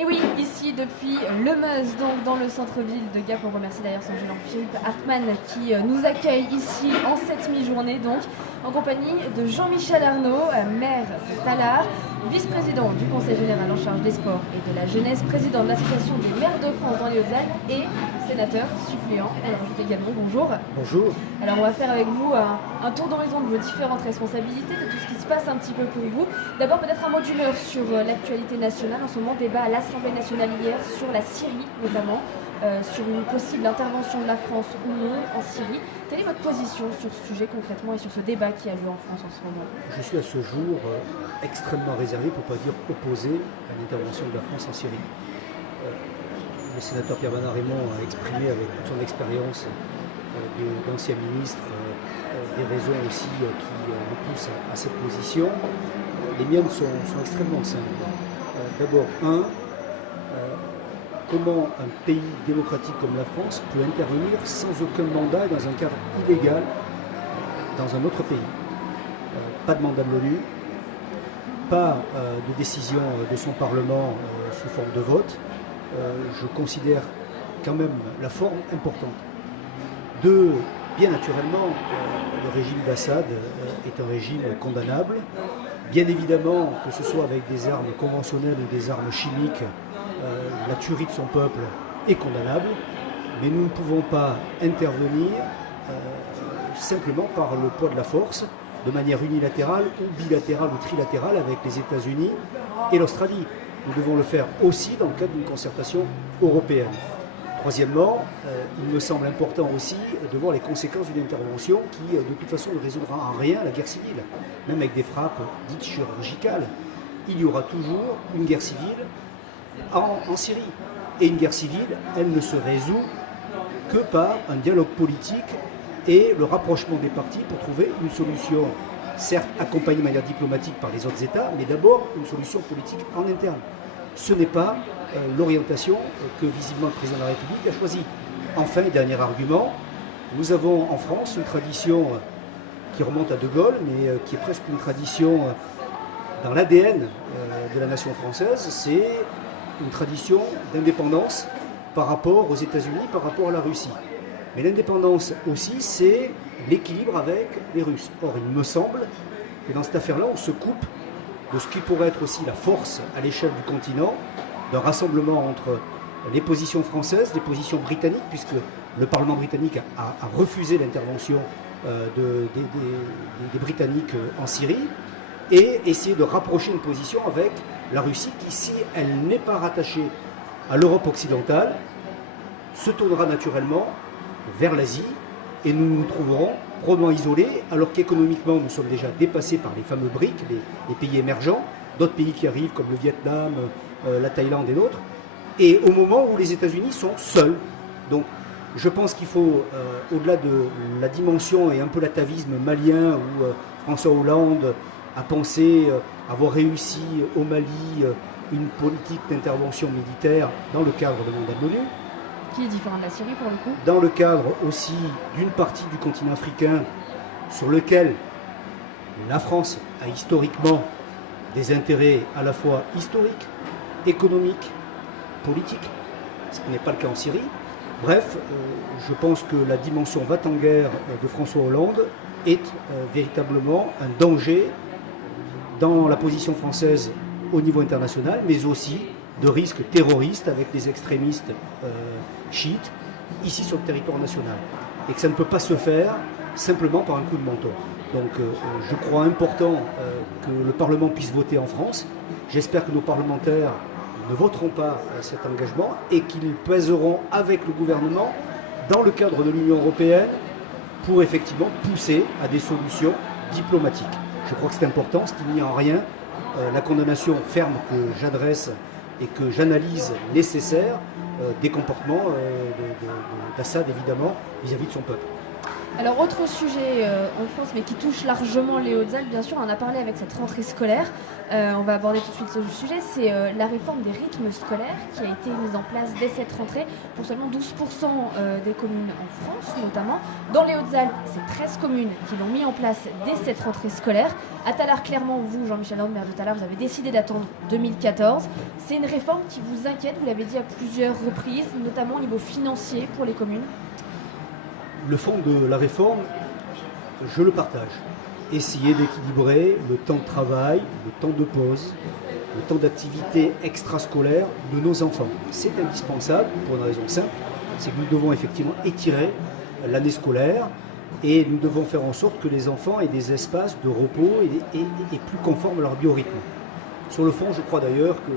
Et oui, ici depuis le Meuse, donc dans le centre-ville de Gap. On remercie d'ailleurs son gérant Philippe Hartmann qui nous accueille ici en cette mi-journée, donc en compagnie de Jean-Michel Arnaud, maire de Tallard, vice-président du Conseil général en charge des sports et de la jeunesse, président de l'Association des maires de France dans les Hautes-Alpes et sénateur suppléant. On l'ajoute également, bonjour. Bonjour. Alors on va faire avec vous un tour d'horizon de vos différentes responsabilités, de tout ce qui se passe un petit peu pour vous. D'abord peut-être un mot d'humeur sur l'actualité nationale. En ce moment, débat à l'Assemblée nationale hier sur la Syrie notamment, sur une possible intervention de la France ou non en Syrie. Quelle est votre position sur ce sujet concrètement et sur ce débat qui a lieu en France en ce moment? Je suis à ce jour extrêmement réservé, pour ne pas dire opposé, à l'intervention de la France en Syrie. Le sénateur Pierre-Bernard Raymond a exprimé avec toute son expérience d'ancien ministre des raisons aussi qui le poussent à cette position. Les miennes sont extrêmement simples. D'abord, comment un pays démocratique comme la France peut intervenir sans aucun mandat et dans un cadre illégal dans un autre pays. Pas de mandat de l'ONU, pas de décision de son Parlement sous forme de vote. Je considère quand même la forme importante. Deux, bien naturellement, le régime d'Assad est un régime condamnable. Bien évidemment, que ce soit avec des armes conventionnelles ou des armes chimiques, la tuerie de son peuple est condamnable, mais nous ne pouvons pas intervenir simplement par le poids de la force, de manière unilatérale ou bilatérale ou trilatérale avec les États-Unis et l'Australie. Nous devons le faire aussi dans le cadre d'une concertation européenne. Troisièmement, il me semble important aussi de voir les conséquences d'une intervention qui, de toute façon, ne résoudra en rien la guerre civile. Même avec des frappes dites chirurgicales, il y aura toujours une guerre civile en Syrie. Et une guerre civile, elle ne se résout que par un dialogue politique et le rapprochement des partis pour trouver une solution, certes accompagnée de manière diplomatique par les autres États, mais d'abord une solution politique en interne. Ce n'est pas l'orientation que visiblement le président de la République a choisie. Enfin, dernier argument, nous avons en France une tradition qui remonte à De Gaulle, mais qui est presque une tradition dans l'ADN de la nation française, c'est une tradition d'indépendance par rapport aux États-Unis, par rapport à la Russie. Mais l'indépendance aussi, c'est l'équilibre avec les Russes. Or, il me semble que dans cette affaire-là, on se coupe de ce qui pourrait être aussi la force à l'échelle du continent, d'un rassemblement entre les positions françaises, les positions britanniques, puisque le Parlement britannique a refusé l'intervention des Britanniques en Syrie, et essayer de rapprocher une position avec la Russie qui, si elle n'est pas rattachée à l'Europe occidentale, se tournera naturellement vers l'Asie, et nous nous trouverons probablement isolés, alors qu'économiquement nous sommes déjà dépassés par les fameux BRIC, les pays émergents, d'autres pays qui arrivent comme le Vietnam, la Thaïlande et d'autres, et au moment où les États-Unis sont seuls. Donc je pense qu'il faut, au-delà de la dimension et un peu l'atavisme malien où François Hollande a pensé avoir réussi au Mali une politique d'intervention militaire dans le cadre de mandat de l'ONU, qui est différent de la Syrie pour le coup. Dans le cadre aussi d'une partie du continent africain sur lequel la France a historiquement des intérêts à la fois historiques, économiques, politiques, ce qui n'est pas le cas en Syrie. Bref, je pense que la dimension va-t-en-guerre de François Hollande est véritablement un danger dans la position française au niveau international, mais aussi de risques terroristes avec des extrémistes chiites ici sur le territoire national. Et que ça ne peut pas se faire simplement par un coup de menton. Donc je crois important que le Parlement puisse voter en France. J'espère que nos parlementaires ne voteront pas cet engagement et qu'ils pèseront avec le gouvernement dans le cadre de l'Union européenne pour effectivement pousser à des solutions diplomatiques. Je crois que c'est important, ce qui nie en rien la condamnation ferme que j'adresse et que j'analyse nécessaire des comportements d'Assad, évidemment, vis-à-vis de son peuple. Alors autre sujet en France mais qui touche largement les Hautes-Alpes, bien sûr, on en a parlé avec cette rentrée scolaire. On va aborder tout de suite ce sujet, c'est la réforme des rythmes scolaires qui a été mise en place dès cette rentrée pour seulement 12% des communes en France notamment. Dans les Hautes-Alpes, c'est 13 communes qui l'ont mis en place dès cette rentrée scolaire. À Tallard, clairement, vous, Jean-Michel Arnaud, maire de Tallard, vous avez décidé d'attendre 2014. C'est une réforme qui vous inquiète, vous l'avez dit à plusieurs reprises, notamment au niveau financier pour les communes. Le fond de la réforme, je le partage. Essayer d'équilibrer le temps de travail, le temps de pause, le temps d'activité extrascolaire de nos enfants. C'est indispensable pour une raison simple, c'est que nous devons effectivement étirer l'année scolaire et nous devons faire en sorte que les enfants aient des espaces de repos et plus conformes à leur biorhythme. Sur le fond, je crois d'ailleurs que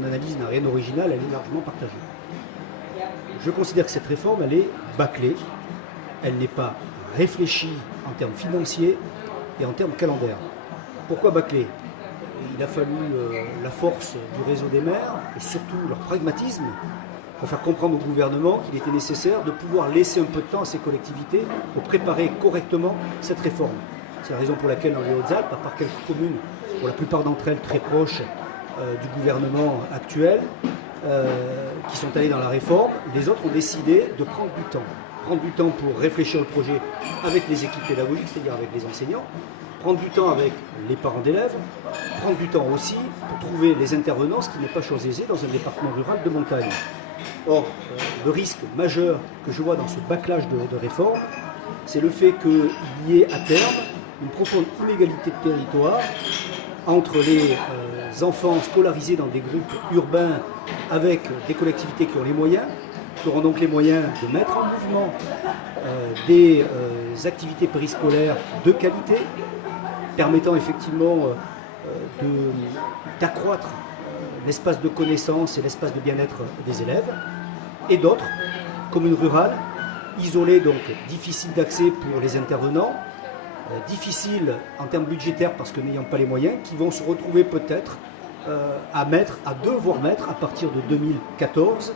mon analyse n'a rien d'original, elle est largement partagée. Je considère que cette réforme, elle est bâclée. Elle n'est pas réfléchie en termes financiers et en termes calendaires. Pourquoi bâclée ? Il a fallu la force du réseau des maires et surtout leur pragmatisme pour faire comprendre au gouvernement qu'il était nécessaire de pouvoir laisser un peu de temps à ces collectivités pour préparer correctement cette réforme. C'est la raison pour laquelle dans les Hautes-Alpes, à part quelques communes, pour la plupart d'entre elles très proches du gouvernement actuel, qui sont allées dans la réforme, les autres ont décidé de prendre du temps. Prendre du temps pour réfléchir au projet avec les équipes pédagogiques, c'est-à-dire avec les enseignants, prendre du temps avec les parents d'élèves, prendre du temps aussi pour trouver les intervenants, ce qui n'est pas chose aisée dans un département rural de montagne. Or, le risque majeur que je vois dans ce bâclage de réforme, c'est le fait qu'il y ait à terme une profonde inégalité de territoire entre les enfants scolarisés dans des groupes urbains avec des collectivités qui ont les moyens, qui auront donc les moyens de mettre en mouvement des activités périscolaires de qualité, permettant effectivement d'accroître l'espace de connaissance et l'espace de bien-être des élèves, et d'autres, communes rurales, isolées, donc difficiles d'accès pour les intervenants, difficiles en termes budgétaires parce que n'ayant pas les moyens, qui vont se retrouver peut-être à devoir mettre à partir de 2014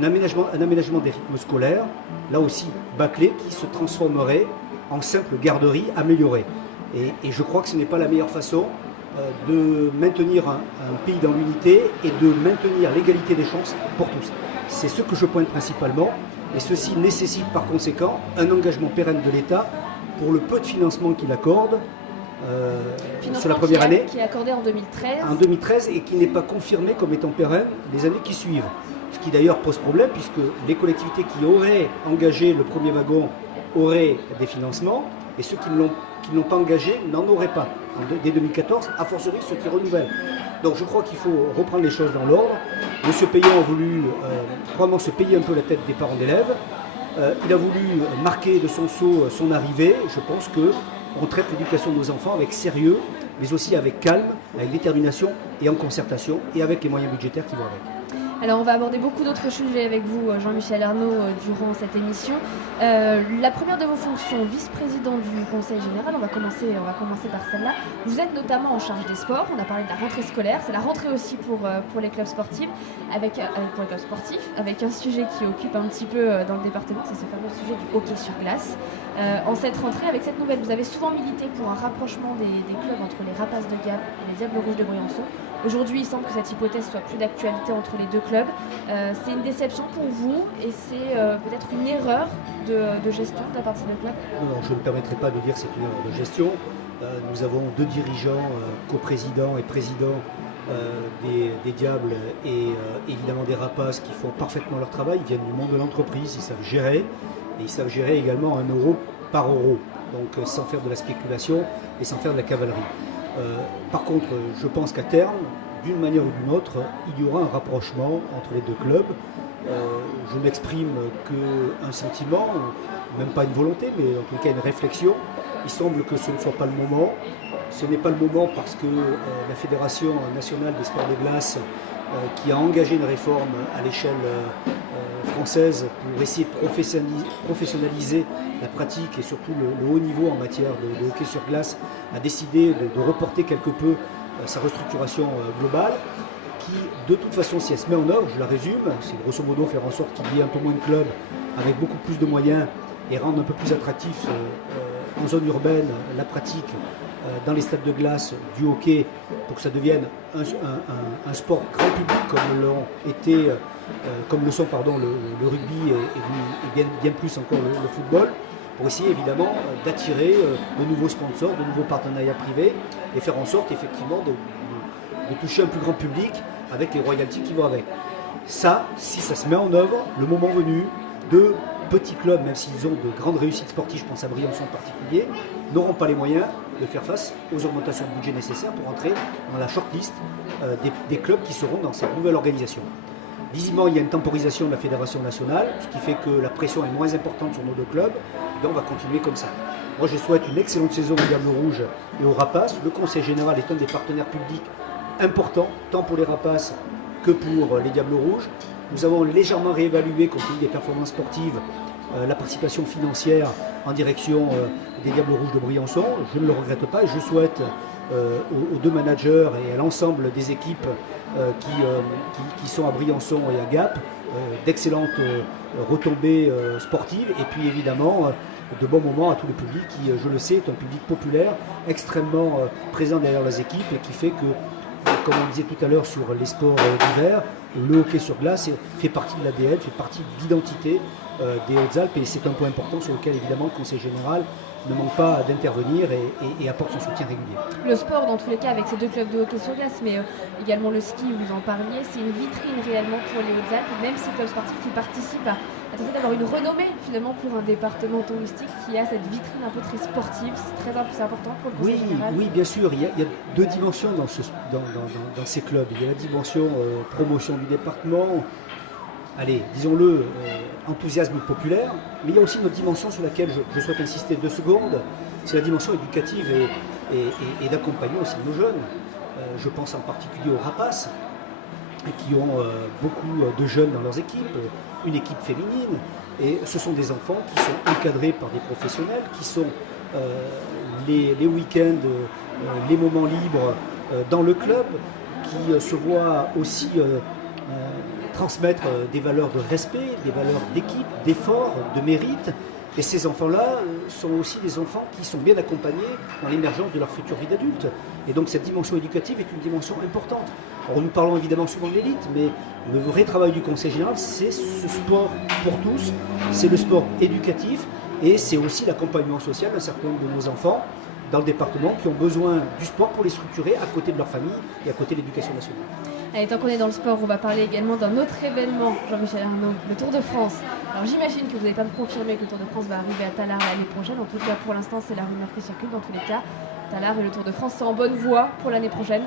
un aménagement des rythmes scolaires, là aussi bâclé, qui se transformerait en simple garderie améliorée. Et je crois que ce n'est pas la meilleure façon de maintenir un pays dans l'unité et de maintenir l'égalité des chances pour tous. C'est ce que je pointe principalement, et ceci nécessite par conséquent un engagement pérenne de l'État pour le peu de financement qu'il accorde sur la première année. Qui est accordé en 2013. En 2013 et qui n'est pas confirmé comme étant pérenne les années qui suivent. Ce qui d'ailleurs pose problème puisque les collectivités qui auraient engagé le premier wagon auraient des financements et ceux qui ne l'ont pas engagé n'en auraient pas dès 2014, a fortiori ceux qui renouvellent. Donc je crois qu'il faut reprendre les choses dans l'ordre. M. Payan a voulu probablement se payer un peu la tête des parents d'élèves. Il a voulu marquer de son sceau son arrivée. Je pense qu'on traite l'éducation de nos enfants avec sérieux, mais aussi avec calme, avec détermination et en concertation et avec les moyens budgétaires qui vont avec. Alors on va aborder beaucoup d'autres sujets avec vous, Jean-Michel Arnaud, durant cette émission. La première de vos fonctions, vice-président du Conseil général, on va commencer par celle-là. Vous êtes notamment en charge des sports, on a parlé de la rentrée scolaire, c'est la rentrée aussi pour les clubs sportifs, avec un sujet qui occupe un petit peu dans le département, c'est ce fameux sujet du hockey sur glace. En cette rentrée, avec cette nouvelle, vous avez souvent milité pour un rapprochement des clubs entre les Rapaces de Gap et les Diables Rouges de Briançon. Aujourd'hui, il semble que cette hypothèse soit plus d'actualité entre les deux clubs. C'est une déception pour vous et c'est peut-être une erreur de gestion de la part de ces deux clubs ? Non, je ne me permettrai pas de dire que c'est une erreur de gestion. Nous avons deux dirigeants, coprésidents et présidents des Diables et évidemment des Rapaces qui font parfaitement leur travail. Ils viennent du monde de l'entreprise, ils savent gérer et ils savent gérer également 1 euro par euro, donc sans faire de la spéculation et sans faire de la cavalerie. Par contre, je pense qu'à terme, d'une manière ou d'une autre, il y aura un rapprochement entre les deux clubs. Je n'exprime qu'un sentiment, même pas une volonté, mais en tout cas une réflexion. Il semble que ce ne soit pas le moment. Ce n'est pas le moment parce que la Fédération nationale des sports de glace, qui a engagé une réforme à l'échelle française pour essayer de professionnaliser la pratique et surtout le haut niveau en matière de hockey sur glace, a décidé de reporter quelque peu sa restructuration globale, qui de toute façon, si elle se met en œuvre, je la résume, c'est grosso modo faire en sorte qu'il y ait un peu moins de clubs avec beaucoup plus de moyens et rendre un peu plus attractif en zone urbaine la pratique dans les stades de glace du hockey pour que ça devienne un sport grand public comme le sont le rugby et bien plus encore le football, pour essayer évidemment d'attirer de nouveaux sponsors, de nouveaux partenariats privés et faire en sorte effectivement de toucher un plus grand public avec les royalties qui vont avec. Ça, si ça se met en œuvre, le moment venu, de petits clubs, même s'ils ont de grandes réussites sportives, je pense à Briançon en particulier, n'auront pas les moyens de faire face aux augmentations de budget nécessaires pour entrer dans la shortlist des clubs qui seront dans cette nouvelle organisation. Visiblement, il y a une temporisation de la Fédération nationale, ce qui fait que la pression est moins importante sur nos deux clubs, et on va continuer comme ça. Moi, je souhaite une excellente saison au Diable Rouge et aux Rapaces. Le Conseil général est un des partenaires publics importants, tant pour les Rapaces que pour les Diables Rouges. Nous avons légèrement réévalué, compte tenu des performances sportives, la participation financière en direction des Diables Rouges de Briançon. Je ne le regrette pas et je souhaite aux deux managers et à l'ensemble des équipes qui sont à Briançon et à Gap d'excellentes retombées sportives et puis évidemment de bons moments à tout le public qui, je le sais, est un public populaire, extrêmement présent derrière les équipes et qui fait que, comme on disait tout à l'heure sur les sports d'hiver, le hockey sur glace fait partie de l'ADN, fait partie de l'identité des Hautes-Alpes et c'est un point important sur lequel évidemment le Conseil général ne manque pas d'intervenir et apporte son soutien régulier. Le sport, dans tous les cas, avec ces deux clubs de hockey sur glace, mais également le ski, vous en parliez, c'est une vitrine réellement pour les Hautes-Alpes, même ces clubs sportifs qui participent à tenter d'avoir une renommée finalement pour un département touristique qui a cette vitrine un peu très sportive. C'est très important pour le Conseil général. Oui, bien sûr. Il y a deux dimensions dans ces clubs. Il y a la dimension promotion du département, allez, disons-le, enthousiasme populaire, mais il y a aussi une autre dimension sur laquelle je souhaite insister 2 secondes, c'est la dimension éducative et d'accompagnement aussi de nos jeunes. Je pense en particulier aux Rapaces, qui ont beaucoup de jeunes dans leurs équipes, une équipe féminine, et ce sont des enfants qui sont encadrés par des professionnels, qui sont les week-ends, les moments libres dans le club, qui se voient aussi transmettre des valeurs de respect, des valeurs d'équipe, d'effort, de mérite. Et ces enfants-là sont aussi des enfants qui sont bien accompagnés dans l'émergence de leur future vie d'adulte. Et donc cette dimension éducative est une dimension importante. Alors nous parlons évidemment souvent de l'élite, mais le vrai travail du Conseil général, c'est ce sport pour tous, c'est le sport éducatif et c'est aussi l'accompagnement social d'un certain nombre de nos enfants dans le département qui ont besoin du sport pour les structurer à côté de leur famille et à côté de l'éducation nationale. Allez, tant qu'on est dans le sport, on va parler également d'un autre événement, Jean-Michel Arnaud, le Tour de France. Alors j'imagine que vous n'allez pas me confirmer que le Tour de France va arriver à Tallard l'année prochaine. En tout cas, pour l'instant, c'est la rumeur qui circule. Dans tous les cas, Tallard et le Tour de France sont en bonne voie pour l'année prochaine.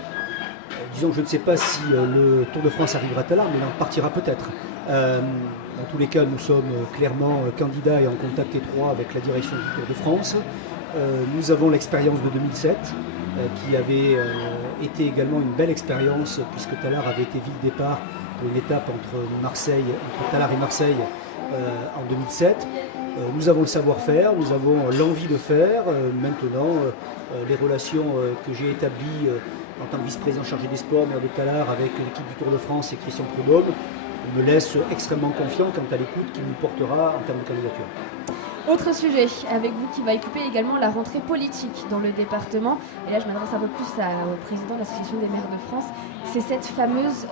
Disons que je ne sais pas si le Tour de France arrivera à Tallard, mais il en partira peut-être. Dans tous les cas, nous sommes clairement candidats et en contact étroit avec la direction du Tour de France. Nous avons l'expérience de 2007, qui avait été également une belle expérience, puisque Tallard avait été ville-départ pour une étape entre Tallard et Marseille en 2007. Nous avons le savoir-faire, nous avons l'envie de faire. Maintenant, les relations que j'ai établies en tant que vice-président chargé des sports, maire de Tallard, avec l'équipe du Tour de France et Christian Prudhomme, me laissent extrêmement confiant quant à l'écoute qui nous portera en termes de candidature. Autre sujet, avec vous, qui va occuper également la rentrée politique dans le département. Et là, je m'adresse un peu plus au président de l'Association des maires de France. C'est cette fameuse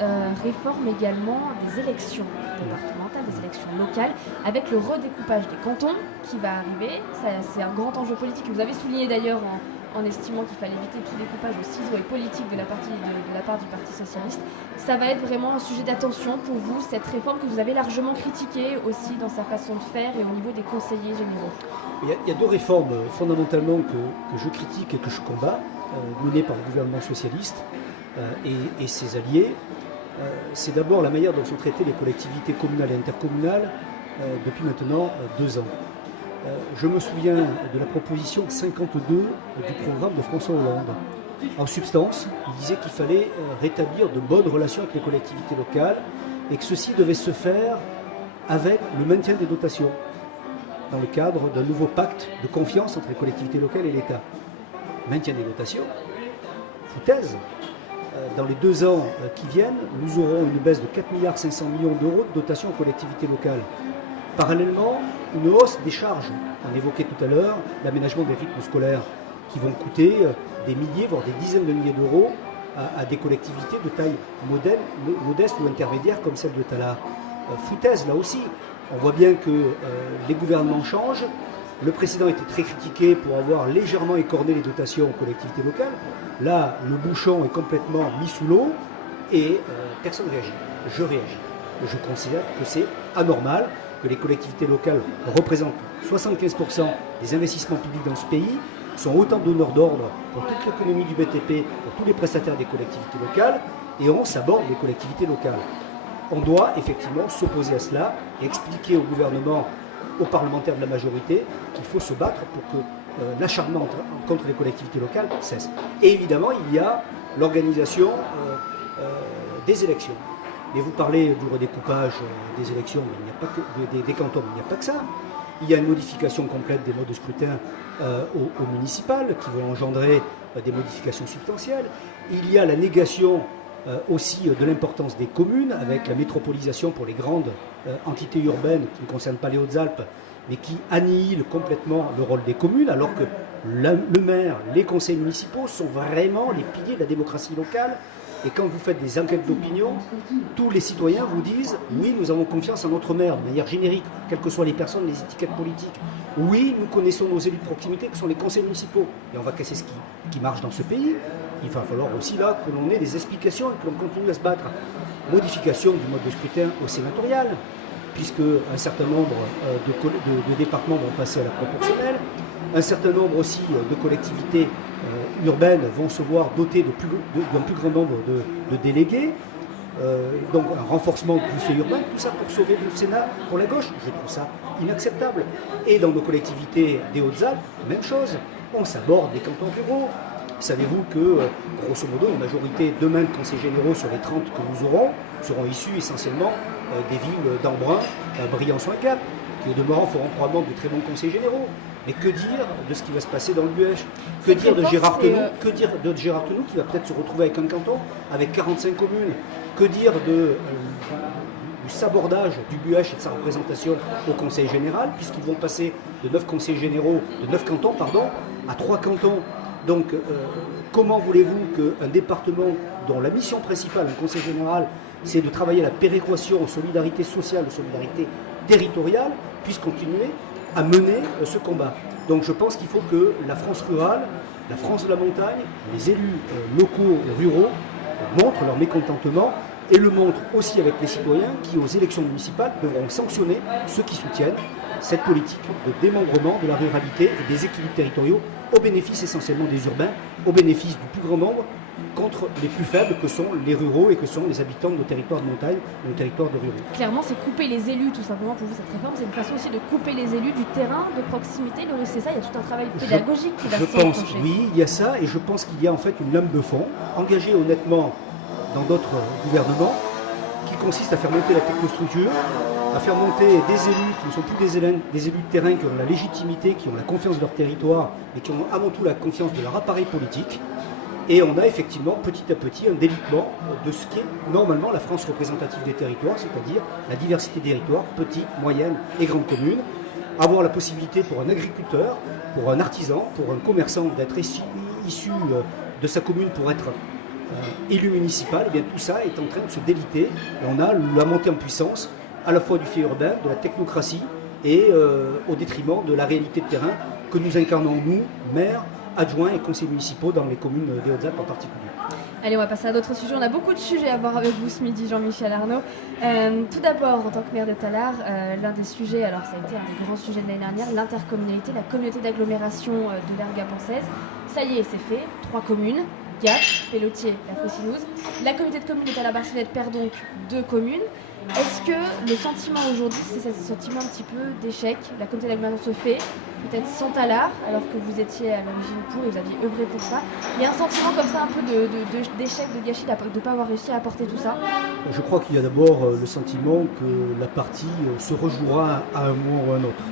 réforme également des élections départementales, des élections locales, avec le redécoupage des cantons qui va arriver. C'est un grand enjeu politique que vous avez souligné d'ailleurs en estimant qu'il fallait éviter tout découpage au ciseau et politique de la part du Parti Socialiste. Ça va être vraiment un sujet d'attention pour vous, cette réforme que vous avez largement critiquée aussi dans sa façon de faire et au niveau des conseillers généraux. Il y a 2 réformes fondamentalement que je critique et que je combats, menées par le gouvernement socialiste et ses alliés. C'est d'abord la manière dont sont traitées les collectivités communales et intercommunales depuis maintenant 2 ans. Je me souviens de la proposition 52 du programme de François Hollande. En substance, il disait qu'il fallait rétablir de bonnes relations avec les collectivités locales et que ceci devait se faire avec le maintien des dotations dans le cadre d'un nouveau pacte de confiance entre les collectivités locales et l'État. Maintien des dotations, foutaise. Dans les 2 ans qui viennent, nous aurons une baisse de 4,5 milliards d'euros de dotations aux collectivités locales. Parallèlement, une hausse des charges. On évoquait tout à l'heure l'aménagement des rythmes scolaires qui vont coûter des milliers, voire des dizaines de milliers d'euros à des collectivités de taille modeste ou intermédiaire comme celle de Tallard. Foutaise, là aussi. On voit bien que les gouvernements changent. Le précédent était très critiqué pour avoir légèrement écorné les dotations aux collectivités locales. Là, le bouchon est complètement mis sous l'eau et personne ne réagit. Je réagis. Je considère que c'est anormal que les collectivités locales représentent 75% des investissements publics dans ce pays, sont autant de donneurs d'ordre pour toute l'économie du BTP, pour tous les prestataires des collectivités locales, et on s'aborde les collectivités locales. On doit effectivement s'opposer à cela et expliquer au gouvernement, aux parlementaires de la majorité, qu'il faut se battre pour que l'acharnement contre les collectivités locales cesse. Et évidemment, il y a l'organisation des élections. Mais vous parlez du redécoupage des élections, mais il n'y a pas que des cantons, mais il n'y a pas que ça. Il y a une modification complète des modes de scrutin au municipal qui vont engendrer des modifications substantielles. Il y a la négation aussi de l'importance des communes avec la métropolisation pour les grandes entités urbaines qui ne concernent pas les Hautes-Alpes, mais qui annihilent complètement le rôle des communes, alors que le maire, les conseils municipaux sont vraiment les piliers de la démocratie locale. Et quand vous faites des enquêtes d'opinion, tous les citoyens vous disent « Oui, nous avons confiance en notre maire », de manière générique, quelles que soient les personnes, les étiquettes politiques. « Oui, nous connaissons nos élus de proximité, que sont les conseils municipaux. » Et on va casser ce qui marche dans ce pays. Il va falloir aussi là que l'on ait des explications et que l'on continue à se battre. Modification du mode de scrutin au sénatorial, puisque un certain nombre de départements vont passer à la proportionnelle. Un certain nombre aussi de collectivités urbaines vont se voir dotées d'un plus grand nombre de délégués. Donc un renforcement du fait urbain, tout ça pour sauver le Sénat pour la gauche. Je trouve ça inacceptable. Et dans nos collectivités des Hautes-Alpes, même chose. On s'aborde des cantons ruraux. Savez-vous que, grosso modo, une majorité demain de conseils généraux sur les 30 que nous aurons seront issus essentiellement des villes d'Embrun, Briançon-et-Cap, qui au demeurant feront probablement de très bons conseils généraux. Mais que dire de ce qui va se passer dans le Buëch? Que dire de Gérard Tenou qui va peut-être se retrouver avec un canton, avec 45 communes? Que dire du sabordage du Buëch et de sa représentation au Conseil général, puisqu'ils vont passer de 9 conseils généraux, de 9 cantons, à 3 cantons. Donc, comment voulez-vous qu'un département dont la mission principale, un conseil général, c'est de travailler à la péréquation, aux solidarités sociales, aux solidarités territoriales, puisse continuer à mener ce combat? Donc je pense qu'il faut que la France rurale, la France de la montagne, les élus locaux et ruraux montrent leur mécontentement et le montrent aussi avec les citoyens qui, aux élections municipales, devront sanctionner ceux qui soutiennent cette politique de démembrement de la ruralité et des équilibres territoriaux au bénéfice essentiellement des urbains, au bénéfice du plus grand nombre, contre les plus faibles que sont les ruraux et que sont les habitants de nos territoires de montagne, de nos territoires de ruraux. Clairement, c'est couper les élus, tout simplement, pour vous, cette réforme. C'est une façon aussi de couper les élus du terrain, de proximité. C'est ça, il y a tout un travail pédagogique qui va s'enclencher. Oui, il y a ça, et je pense qu'il y a en fait une lame de fond, engagée honnêtement dans d'autres gouvernements, qui consiste à faire monter la technostructure, à faire monter des élus qui ne sont plus des élus de terrain, qui ont la légitimité, qui ont la confiance de leur territoire, mais qui ont avant tout la confiance de leur appareil politique. Et on a effectivement petit à petit un délitement de ce qui est normalement la France représentative des territoires, c'est-à-dire la diversité des territoires, petites, moyennes et grandes communes. Avoir la possibilité pour un agriculteur, pour un artisan, pour un commerçant d'être issu de sa commune pour être élu municipal, et bien tout ça est en train de se déliter. Et on a la montée en puissance à la fois du fait urbain, de la technocratie et au détriment de la réalité de terrain que nous incarnons nous, maires, adjoints et conseillers municipaux dans les communes des Hautes-Alpes en particulier. Allez, on va passer à d'autres sujets. On a beaucoup de sujets à voir avec vous ce midi, Jean-Michel Arnaud. Tout d'abord, en tant que maire de Tallard, l'un des sujets, alors ça a été un des grands sujets de l'année dernière, l'intercommunalité, la communauté d'agglomération de l'Aire gapençaise. Ça y est, c'est fait. 3 communes, Gap, Pélotier, la Faucinouse. La communauté de communes de Tallard-Barcelette perd donc 2 communes. Est-ce que le sentiment aujourd'hui, c'est ce sentiment un petit peu d'échec? La communauté d'agglomération se fait, peut-être sans Tallard, alors que vous étiez à l'origine pour et vous aviez œuvré pour ça. Il y a un sentiment comme ça un peu d'échec, de gâchis, de ne pas avoir réussi à apporter tout ça? Je crois qu'il y a d'abord le sentiment que la partie se rejouera à un moment ou à un autre.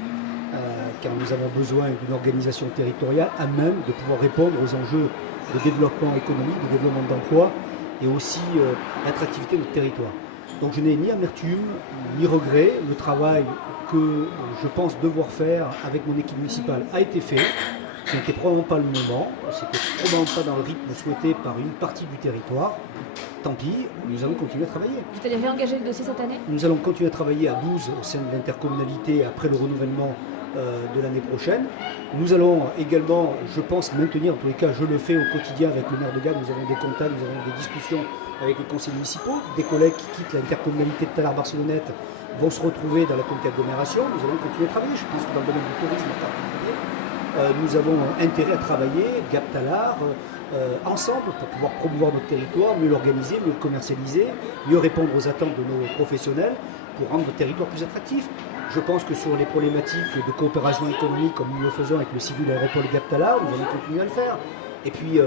Car nous avons besoin d'une organisation territoriale à même de pouvoir répondre aux enjeux de développement économique, de développement d'emploi et aussi l'attractivité de notre territoire. Donc je n'ai ni amertume, ni regret. Le travail que je pense devoir faire avec mon équipe municipale a été fait. Ce n'était probablement pas le moment, c'était probablement pas dans le rythme souhaité par une partie du territoire. Tant pis, nous allons continuer à travailler. Vous allez réengager le dossier cette année? Nous allons continuer à travailler à 12 au sein de l'intercommunalité après le renouvellement de l'année prochaine. Nous allons également, je pense, maintenir, en tous les cas je le fais au quotidien avec le maire de Gap, nous avons des contacts, nous avons des discussions avec les conseils municipaux, des collègues qui quittent l'intercommunalité de Tallard-Barcelonnette vont se retrouver dans la communauté d'agglomération, nous allons continuer à travailler, je pense que dans le domaine du tourisme en particulier, nous avons intérêt à travailler, Gap-Tallard, ensemble pour pouvoir promouvoir notre territoire, mieux l'organiser, mieux le commercialiser, mieux répondre aux attentes de nos professionnels pour rendre notre territoire plus attractif. Je pense que sur les problématiques de coopération économique, comme nous le faisons avec le civil aéroport de Gap-Tallard, nous allons continuer à le faire. Et puis,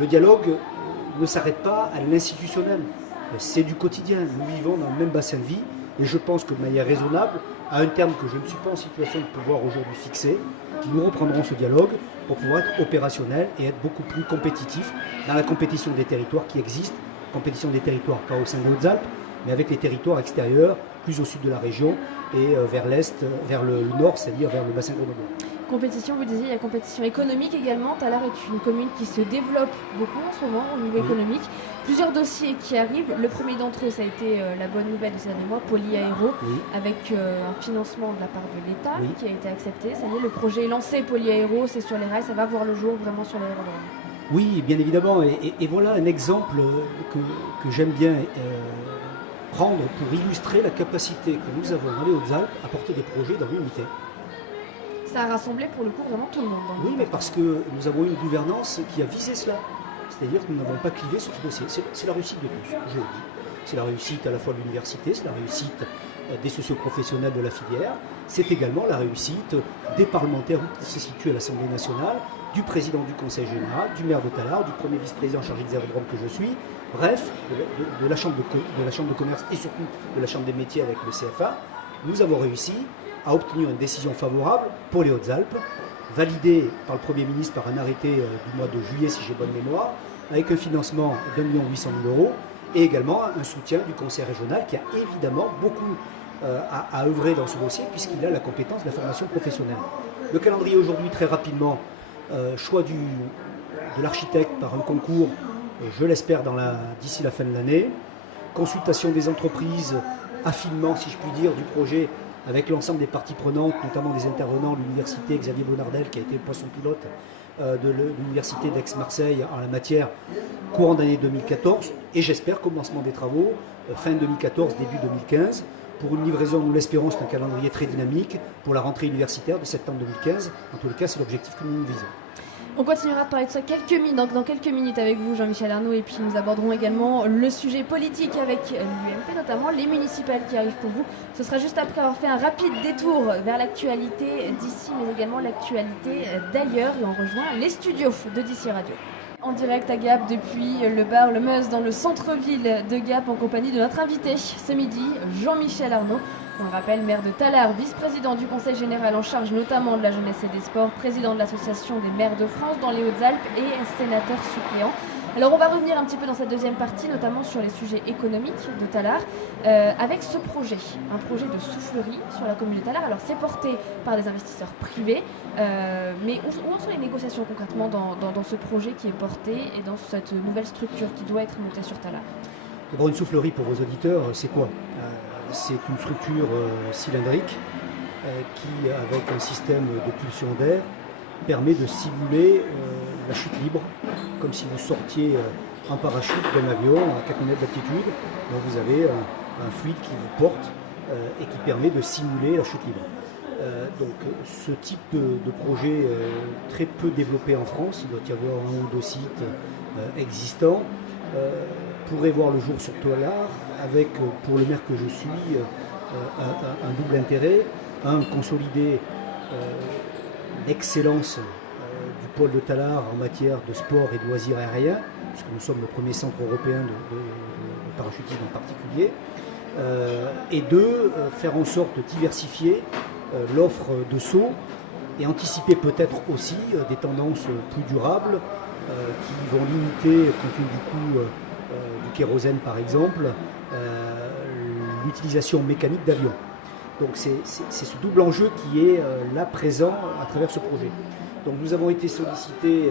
le dialogue ne s'arrête pas à l'institutionnel. C'est du quotidien. Nous vivons dans le même bassin de vie. Et je pense que de manière raisonnable, à un terme que je ne suis pas en situation de pouvoir aujourd'hui fixer, nous reprendrons ce dialogue pour pouvoir être opérationnel et être beaucoup plus compétitif dans la compétition des territoires qui existent. Compétition des territoires, pas au sein des Hautes-Alpes, mais avec les territoires extérieurs, plus au sud de la région et vers l'est, vers le nord, c'est-à-dire vers le bassin grenoblois. Compétition, vous disiez, il y a compétition économique également. Tallard est une commune qui se développe beaucoup en ce moment au niveau économique. Plusieurs dossiers qui arrivent. Le premier d'entre eux, ça a été la bonne nouvelle de ces derniers mois, Polyaéro, avec un financement de la part de l'État qui a été accepté. Ça y est, le projet est lancé, Polyaéro, c'est sur les rails, ça va voir le jour vraiment sur l'aérodrome. Oui, bien évidemment. Et voilà un exemple que j'aime bien prendre pour illustrer la capacité que nous avons dans les Hautes-Alpes à porter des projets dans l'unité. Ça a rassemblé pour le coup vraiment tout le monde. Oui, mais parce que nous avons une gouvernance qui a visé cela. C'est-à-dire que nous n'avons pas clivé sur ce dossier. C'est la réussite de tous, je le dis. C'est la réussite à la fois de l'université, c'est la réussite des socioprofessionnels de la filière, c'est également la réussite des parlementaires qui se situent à l'Assemblée nationale, du président du Conseil général, du maire de Tallard, du premier vice-président chargé des aérodromes que je suis, bref, de la Chambre de commerce et surtout de la Chambre des métiers avec le CFA. Nous avons réussi à obtenir une décision favorable pour les Hautes-Alpes, validée par le Premier ministre par un arrêté du mois de juillet, si j'ai bonne mémoire, avec un financement d'1 800 000 € et également un soutien du Conseil régional qui a évidemment beaucoup à œuvrer dans ce dossier puisqu'il a la compétence de la formation professionnelle. Le calendrier aujourd'hui, très rapidement, choix de l'architecte par un concours, je l'espère d'ici la fin de l'année, consultation des entreprises, affinement, si je puis dire, du projet avec l'ensemble des parties prenantes, notamment des intervenants, l'université Xavier Bonnardel qui a été le poisson pilote de l'université d'Aix-Marseille en la matière, courant d'année 2014, et j'espère commencement des travaux fin 2014, début 2015, pour une livraison, nous l'espérons, c'est un calendrier très dynamique, pour la rentrée universitaire de septembre 2015. En tous les cas, c'est l'objectif que nous visons. On continuera de parler de ça dans quelques minutes avec vous, Jean-Michel Arnaud, et puis nous aborderons également le sujet politique avec l'UMP, notamment les municipales qui arrivent pour vous. Ce sera juste après avoir fait un rapide détour vers l'actualité d'ici, mais également l'actualité d'ailleurs, et on rejoint les studios de d'ici Radio. En direct à Gap depuis le bar Le Meuse dans le centre-ville de Gap en compagnie de notre invité ce midi, Jean-Michel Arnaud. On le rappelle, maire de Tallard, vice-président du Conseil général en charge notamment de la jeunesse et des sports, président de l'Association des maires de France dans les Hautes-Alpes et sénateur suppléant. Alors on va revenir un petit peu dans cette deuxième partie, notamment sur les sujets économiques de Tallard, avec ce projet, un projet de soufflerie sur la commune de Tallard. Alors c'est porté par des investisseurs privés, mais où en sont les négociations concrètement dans ce projet qui est porté et dans cette nouvelle structure qui doit être montée sur Tallard? D'abord, une soufflerie pour vos auditeurs, c'est quoi? C'est une structure cylindrique qui, avec un système de pulsion d'air, permet de simuler la chute libre, comme si vous sortiez en parachute d'un avion à 4 mètres d'altitude. Donc vous avez un fluide qui vous porte et qui permet de simuler la chute libre. Donc ce type de projet très peu développé en France, il doit y avoir 1 ou 2 sites existants, pourrait voir le jour sur Tallard avec, pour le maire que je suis, un double intérêt. Consolider l'excellence du pôle de Tallard en matière de sport et de loisirs aériens, puisque nous sommes le premier centre européen de parachutisme en particulier. Et 2, faire en sorte de diversifier l'offre de saut et anticiper peut-être aussi des tendances plus durables qui vont limiter, compte tenu du coût du kérosène par exemple, l'utilisation mécanique d'avions. Donc c'est ce double enjeu qui est là présent à travers ce projet. Donc nous avons été sollicités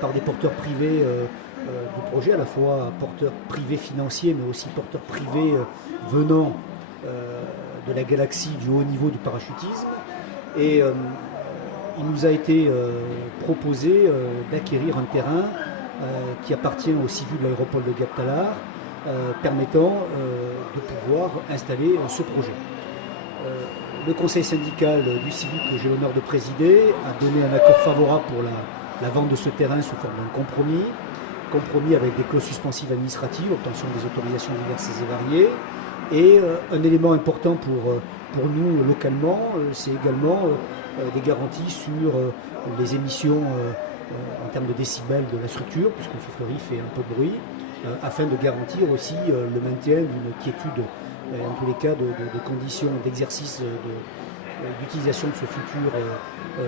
par des porteurs privés du projet, à la fois porteurs privés financiers, mais aussi porteurs privés venant de la galaxie du haut niveau du parachutisme. Et il nous a été proposé d'acquérir un terrain qui appartient au CIVU de l'aéroport de Gap-Talard, permettant de pouvoir installer ce projet. Le conseil syndical du CIVU que j'ai l'honneur de présider a donné un accord favorable pour la vente de ce terrain sous forme d'un compromis avec des clauses suspensives administratives, obtention des autorisations diverses et variées. Et un élément important pour nous localement, c'est également des garanties sur les émissions en termes de décibels de la structure, puisqu'une soufflerie fait un peu de bruit, afin de garantir aussi le maintien d'une quiétude, en tous les cas de conditions d'exercice d'utilisation de ce futur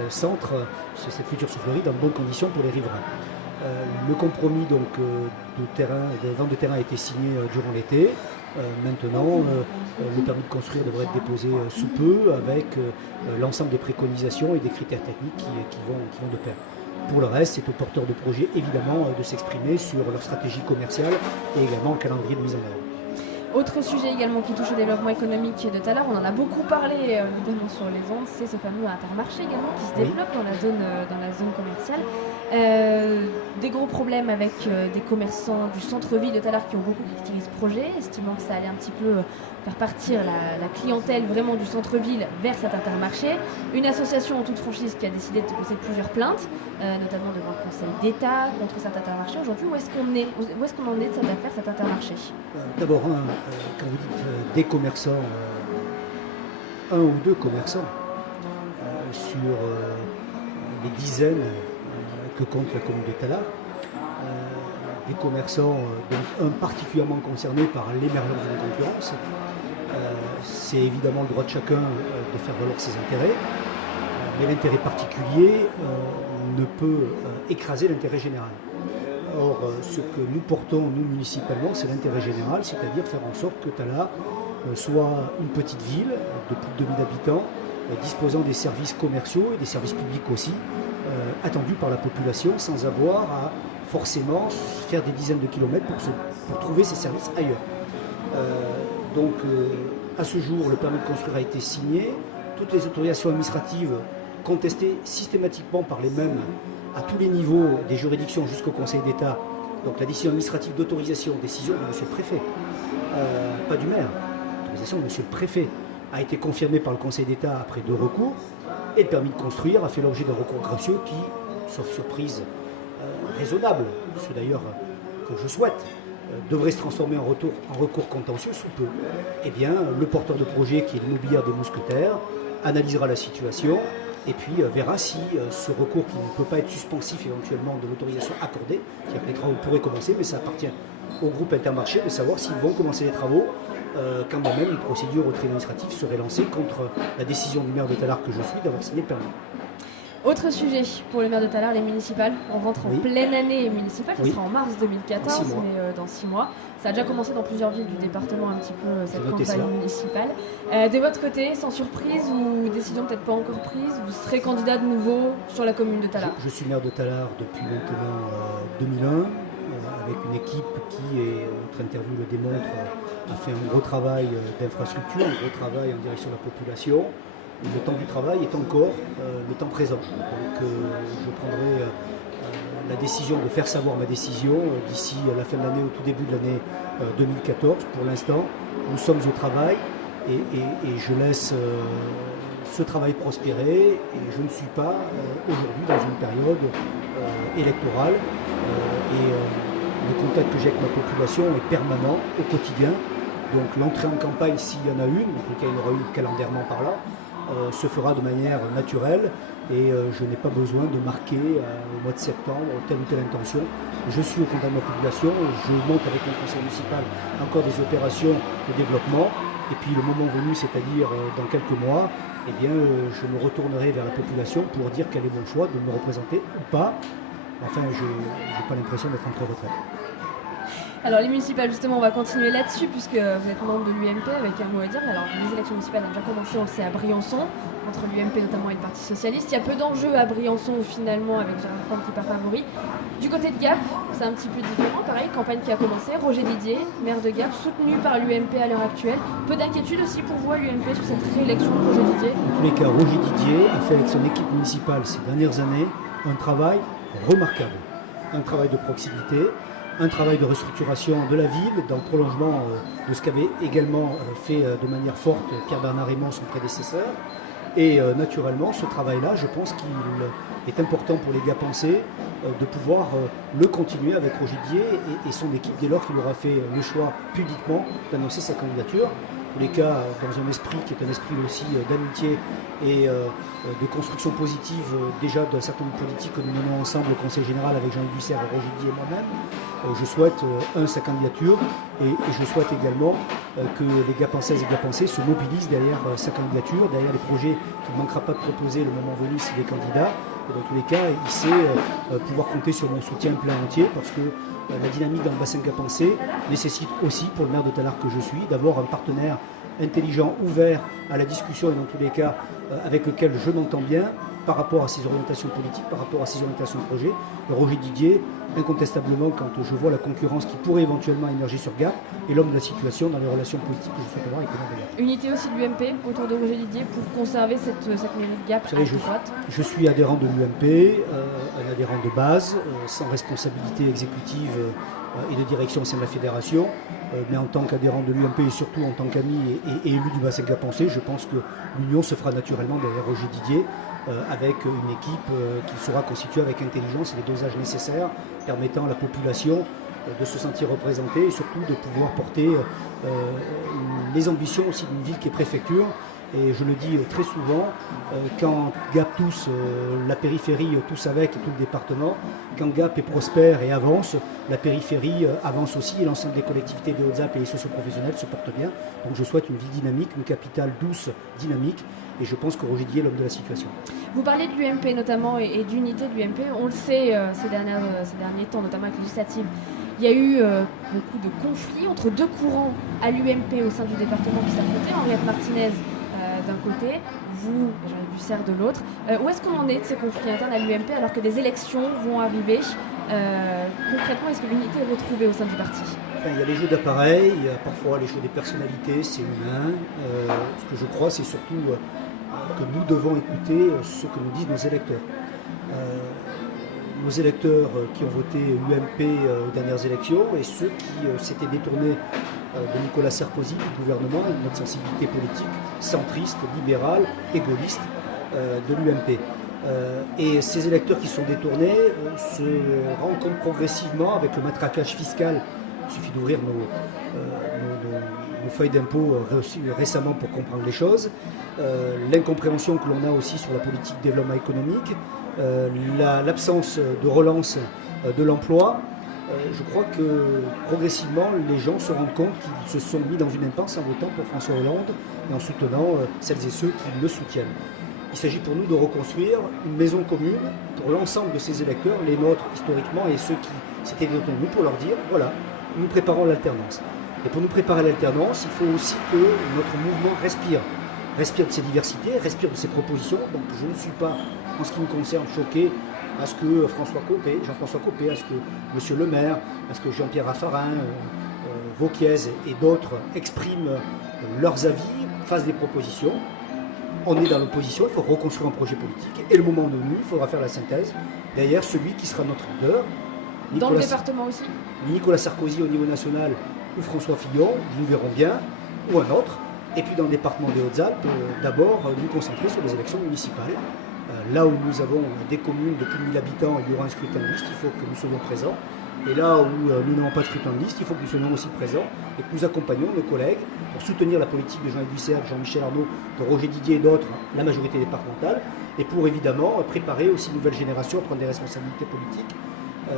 centre, cette future soufflerie, dans de bonnes conditions pour les riverains. Le compromis donc, de vente de terrain a été signé durant l'été. Maintenant, le permis de construire devrait être déposé sous peu avec l'ensemble des préconisations et des critères techniques qui vont de pair. Pour le reste, c'est aux porteurs de projets évidemment de s'exprimer sur leur stratégie commerciale et également le calendrier de mise en œuvre. Autre sujet également qui touche au développement économique de Tallard, on en a beaucoup parlé évidemment sur les ondes, c'est ce fameux Intermarché également qui se développe dans la zone commerciale. Des gros problèmes avec des commerçants du centre-ville de Tallard qui ont beaucoup critiqué ce projet, estimant que ça allait un petit peu faire partir la clientèle vraiment du centre-ville vers cet Intermarché. Une association en toute franchise qui a décidé de déposer plusieurs plaintes, notamment devant le Conseil d'État contre cet Intermarché. Aujourd'hui, où est-ce qu'on en est de cette affaire, cet Intermarché? D'abord, quand vous dites des commerçants, un ou deux commerçants sur les dizaines que compte la commune de Tallard, des commerçants, donc un particulièrement concerné par l'émergence de la concurrence. C'est évidemment le droit de chacun de faire valoir ses intérêts, mais l'intérêt particulier ne peut écraser l'intérêt général. Or, ce que nous portons, nous, municipalement, c'est l'intérêt général, c'est-à-dire faire en sorte que Tallard soit une petite ville de plus de 2000 habitants, disposant des services commerciaux et des services publics aussi, attendus par la population, sans avoir à forcément faire des dizaines de kilomètres pour trouver ces services ailleurs. Donc, à ce jour, le permis de construire a été signé. Toutes les autorisations administratives contestées systématiquement par les mêmes à tous les niveaux des juridictions jusqu'au Conseil d'État. Donc la décision administrative d'autorisation, décision de M. le Préfet, pas du maire, l'autorisation de M. le Préfet, a été confirmée par le Conseil d'État après 2 recours. Et le permis de construire a fait l'objet d'un recours gracieux qui, sauf surprise raisonnable, ce d'ailleurs que je souhaite, devrait se transformer en recours contentieux sous peu. Eh bien, le porteur de projet, qui est l'immobilière des Mousquetaires, analysera la situation et puis verra si ce recours, qui ne peut pas être suspensif éventuellement de l'autorisation accordée, c'est-à-dire que les travaux pourraient commencer, mais ça appartient au groupe Intermarché de savoir s'ils vont commencer les travaux, quand même une procédure au tribunal administratif serait lancée contre la décision du maire de Tallard que je suis d'avoir signé le permis. Autre sujet pour le maire de Tallard, les municipales. On rentre en pleine année municipale, ça sera en mars 2014, mais dans 6 mois. Ça a déjà commencé dans plusieurs villes du département un petit peu cette campagne municipale. De votre côté, sans surprise ou décision peut-être pas encore prise, vous serez candidat de nouveau sur la commune de Tallard? Je suis maire de Tallard depuis maintenant 2001, avec une équipe qui, notre interview le démontre, a fait un gros travail d'infrastructure, un gros travail en direction de la population. Le temps du travail est encore le temps présent. Donc je prendrai la décision de faire savoir ma décision d'ici la fin de l'année, au tout début de l'année 2014. Pour l'instant, nous sommes au travail et je laisse ce travail prospérer. Et je ne suis pas aujourd'hui dans une période électorale. Le contact que j'ai avec ma population est permanent, au quotidien. Donc l'entrée en campagne, s'il y en a une, en tout cas il y aura une calendairement par là, se fera de manière naturelle et je n'ai pas besoin de marquer au mois de septembre telle ou telle intention. Je suis au contact de ma population, je monte avec mon conseil municipal encore des opérations de développement et puis le moment venu, c'est-à-dire dans quelques mois, eh bien, je me retournerai vers la population pour dire quel est mon choix de me représenter ou pas. Enfin, je n'ai pas l'impression d'être en pré-retraite. Alors les municipales, justement, on va continuer là-dessus puisque vous êtes membre de l'UMP avec un mot à dire. Alors les élections municipales ont déjà commencé, on le sait, à Briançon, entre l'UMP notamment et le Parti Socialiste. Il y a peu d'enjeux à Briançon finalement avec Gérald Fromm qui part favori. Du côté de Gap, c'est un petit peu différent, pareil, campagne qui a commencé. Roger Didier, maire de Gap, soutenu par l'UMP à l'heure actuelle. Peu d'inquiétude aussi pour vous à l'UMP sur cette réélection de Roger Didier. En tous les cas, Roger Didier a fait avec son équipe municipale ces dernières années un travail remarquable. Un travail de proximité, un travail de restructuration de la ville, dans le prolongement de ce qu'avait également fait de manière forte Pierre-Bernard Raymond, son prédécesseur. Et naturellement, ce travail-là, je pense qu'il est important pour les Gapençais de pouvoir le continuer avec Roger Didier et son équipe dès lors qu'il aura fait le choix publiquement d'annoncer sa candidature. En tous les cas, dans un esprit qui est un esprit aussi d'amitié et de construction positive déjà d'un certain nombre de politiques que nous menons ensemble au Conseil général avec Jean-Yves Dussert, Roger Didier et moi-même. Je souhaite, sa candidature et je souhaite également que les Gapençaises et Gapençais se mobilisent derrière sa candidature, derrière les projets qu'il ne manquera pas de proposer le moment venu s'il est candidat. Et dans tous les cas, il sait pouvoir compter sur mon soutien plein entier parce que la dynamique dans le bassin gapençais nécessite aussi, pour le maire de Tallard que je suis, d'avoir un partenaire intelligent, ouvert à la discussion et dans tous les cas avec lequel je m'entends bien par rapport à ses orientations politiques, par rapport à ses orientations de projet. Et Roger Didier, incontestablement, quand je vois la concurrence qui pourrait éventuellement émerger sur Gap, est l'homme de la situation dans les relations politiques que je souhaite avoir avec le maire de Gap. Unité aussi de l'UMP autour de Roger Didier pour conserver cette mairie de Gap à droite. Je suis adhérent de l'UMP, un adhérent de base, sans responsabilité exécutive et de direction au sein de la fédération, mais en tant qu'adhérent de l'UMP et surtout en tant qu'ami et élu du bassin gapençais, je pense que l'union se fera naturellement derrière Roger Didier, avec une équipe qui sera constituée avec intelligence et les dosages nécessaires permettant à la population de se sentir représentée et surtout de pouvoir porter les ambitions aussi d'une ville qui est préfecture. Et je le dis très souvent, quand Gap tousse, la périphérie tousse avec tout le département. Quand Gap est prospère et avance, la périphérie avance aussi et l'ensemble des collectivités des Hautes-Alpes et les socioprofessionnels se portent bien. Donc je souhaite une ville dynamique, une capitale douce, dynamique. Et je pense que Roger Didier est l'homme de la situation. Vous parlez de l'UMP notamment et d'unité de l'UMP. On le sait ces derniers temps, notamment avec les législatives. Il y a eu beaucoup de conflits entre deux courants à l'UMP au sein du département qui s'affrontaient. Henriette Martinez d'un côté, vous, Jean-Yves Dussert de l'autre. Où est-ce qu'on en est de ces conflits internes à l'UMP alors que des élections vont arriver concrètement, est-ce que l'unité est retrouvée au sein du parti? Il y a les jeux d'appareil, il y a parfois les jeux des personnalités, c'est humain. Ce que je crois, c'est surtout que nous devons écouter ce que nous disent nos électeurs. Nos électeurs qui ont voté UMP aux dernières élections et ceux qui s'étaient détournés de Nicolas Sarkozy, du gouvernement et de notre sensibilité politique centriste, libérale, égoïste de l'UMP. Et ces électeurs qui sont détournés se rendent compte progressivement avec le matraquage fiscal. Il suffit d'ouvrir nos feuilles d'impôt récemment pour comprendre les choses. L'incompréhension que l'on a aussi sur la politique de développement économique, l'absence de relance de l'emploi. Je crois que progressivement, les gens se rendent compte qu'ils se sont mis dans une impasse en votant pour François Hollande et en soutenant celles et ceux qui le soutiennent. Il s'agit pour nous de reconstruire une maison commune pour l'ensemble de ces électeurs, les nôtres historiquement et ceux qui s'étaient détenus nous, pour leur dire, voilà, nous préparons l'alternance. Et pour nous préparer à l'alternance, il faut aussi que notre mouvement respire de ses diversités, respire de ses propositions. Donc je ne suis pas, en ce qui me concerne, choqué à ce que Jean-François Copé, à ce que M. Le Maire, à ce que Jean-Pierre Raffarin, Vauquiez et d'autres expriment leurs avis, fassent des propositions. On est dans l'opposition, il faut reconstruire un projet politique. Et le moment venu, il faudra faire la synthèse derrière celui qui sera notre leader. Dans le département aussi. Nicolas Sarkozy au niveau national ou François Fillon, nous verrons bien, ou un autre. Et puis dans le département des Hautes-Alpes, d'abord nous concentrer sur les élections municipales. Là où nous avons des communes de plus de 1000 habitants, il y aura un scrutin de liste, il faut que nous soyons présents. Et là où nous n'avons pas de scrutin de liste, il faut que nous soyons aussi présents et que nous accompagnions nos collègues pour soutenir la politique de Jean-Yves Dussert, Jean-Michel Arnaud, de Roger Didier et d'autres, la majorité départementale, et pour évidemment préparer aussi une nouvelle génération à prendre des responsabilités politiques.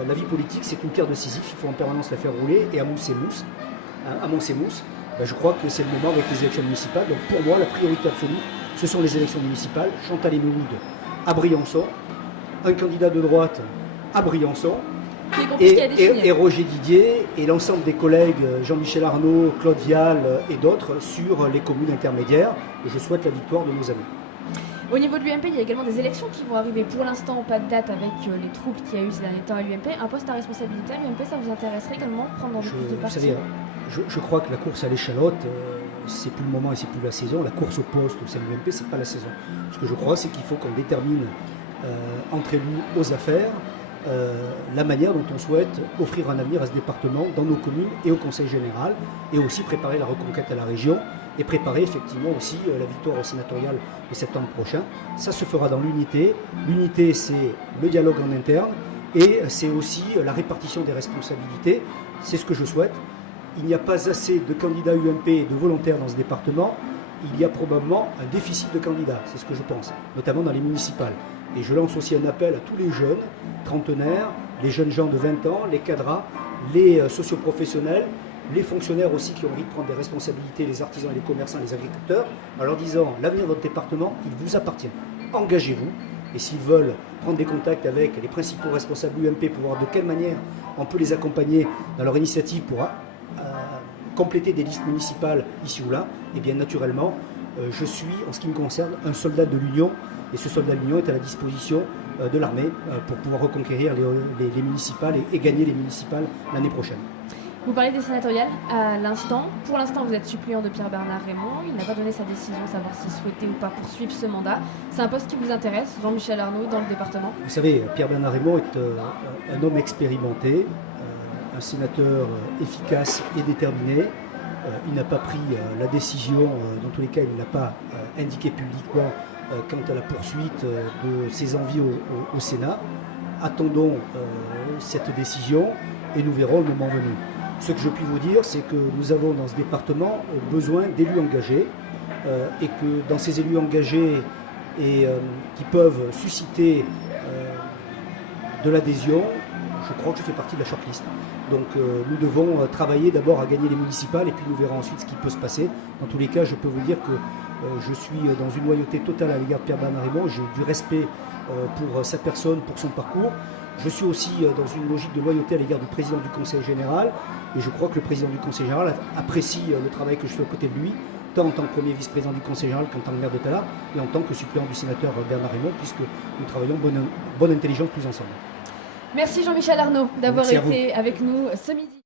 La vie politique, c'est une pierre de Sisyphe, il faut en permanence la faire rouler, et à mousse et mousse, je crois que c'est le moment avec les élections municipales. Donc pour moi, la priorité absolue, ce sont les élections municipales. Chantal Eméoud à Briançon, un candidat de droite à Briançon, qui est compliqué à définir. Et Roger Didier et l'ensemble des collègues Jean-Michel Arnaud, Claude Vial et d'autres sur les communes intermédiaires. Et je souhaite la victoire de nos amis. Au niveau de l'UMP, il y a également des élections qui vont arriver. Pour l'instant, pas de date avec les troubles qu'il y a eu ces derniers temps à l'UMP. Un poste à responsabilité à l'UMP, ça vous intéresserait également de prendre plus de parti? Vous savez, je crois que la course à l'échalote, c'est plus le moment et c'est plus la saison. La course au poste au sein de l'UMP, c'est pas la saison. Ce que je crois, c'est qu'il faut qu'on détermine entre élus aux affaires la manière dont on souhaite offrir un avenir à ce département dans nos communes et au Conseil général, et aussi préparer la reconquête à la région et préparer effectivement aussi la victoire au sénatorial de septembre prochain. Ça se fera dans l'unité. L'unité, c'est le dialogue en interne et c'est aussi la répartition des responsabilités. C'est ce que je souhaite. Il n'y a pas assez de candidats UMP et de volontaires dans ce département. Il y a probablement un déficit de candidats, c'est ce que je pense, notamment dans les municipales. Et je lance aussi un appel à tous les jeunes, trentenaires, les jeunes gens de 20 ans, les cadras, les socioprofessionnels, les fonctionnaires aussi qui ont envie de prendre des responsabilités, les artisans et les commerçants, les agriculteurs, en leur disant l'avenir de votre département, il vous appartient. Engagez-vous. Et s'ils veulent prendre des contacts avec les principaux responsables UMP pour voir de quelle manière on peut les accompagner dans leur initiative pour compléter des listes municipales ici ou là, et bien naturellement, je suis, en ce qui me concerne, un soldat de l'Union, et ce soldat de l'Union est à la disposition de l'armée pour pouvoir reconquérir les municipales et gagner les municipales l'année prochaine. Vous parlez des sénatoriales à l'instant. Pour l'instant, vous êtes suppléant de Pierre-Bernard Raymond. Il n'a pas donné sa décision, savoir s'il souhaitait ou pas poursuivre ce mandat. C'est un poste qui vous intéresse, Jean-Michel Arnaud, dans le département? Vous savez, Pierre-Bernard Raymond est un homme expérimenté, un sénateur efficace et déterminé. Il n'a pas pris la décision, dans tous les cas, il ne l'a pas indiqué publiquement quant à la poursuite de ses envies au Sénat. Attendons cette décision et nous verrons le moment venu. Ce que je puis vous dire, c'est que nous avons dans ce département besoin d'élus engagés et que dans ces élus engagés et qui peuvent susciter de l'adhésion, je crois que je fais partie de la shortlist. Donc nous devons travailler d'abord à gagner les municipales et puis nous verrons ensuite ce qui peut se passer. Dans tous les cas, je peux vous dire que je suis dans une loyauté totale à l'égard de Pierre-Bernard Raymond. J'ai du respect pour sa personne, pour son parcours. Je suis aussi dans une logique de loyauté à l'égard du président du Conseil général. Et je crois que le président du Conseil général apprécie le travail que je fais aux côtés de lui, tant en tant que premier vice-président du Conseil général qu'en tant que maire de Tallard, et en tant que suppléant du sénateur Bernard Raymond, puisque nous travaillons bonne intelligence tous ensemble. Merci Jean-Michel Arnaud d'avoir été avec nous ce midi.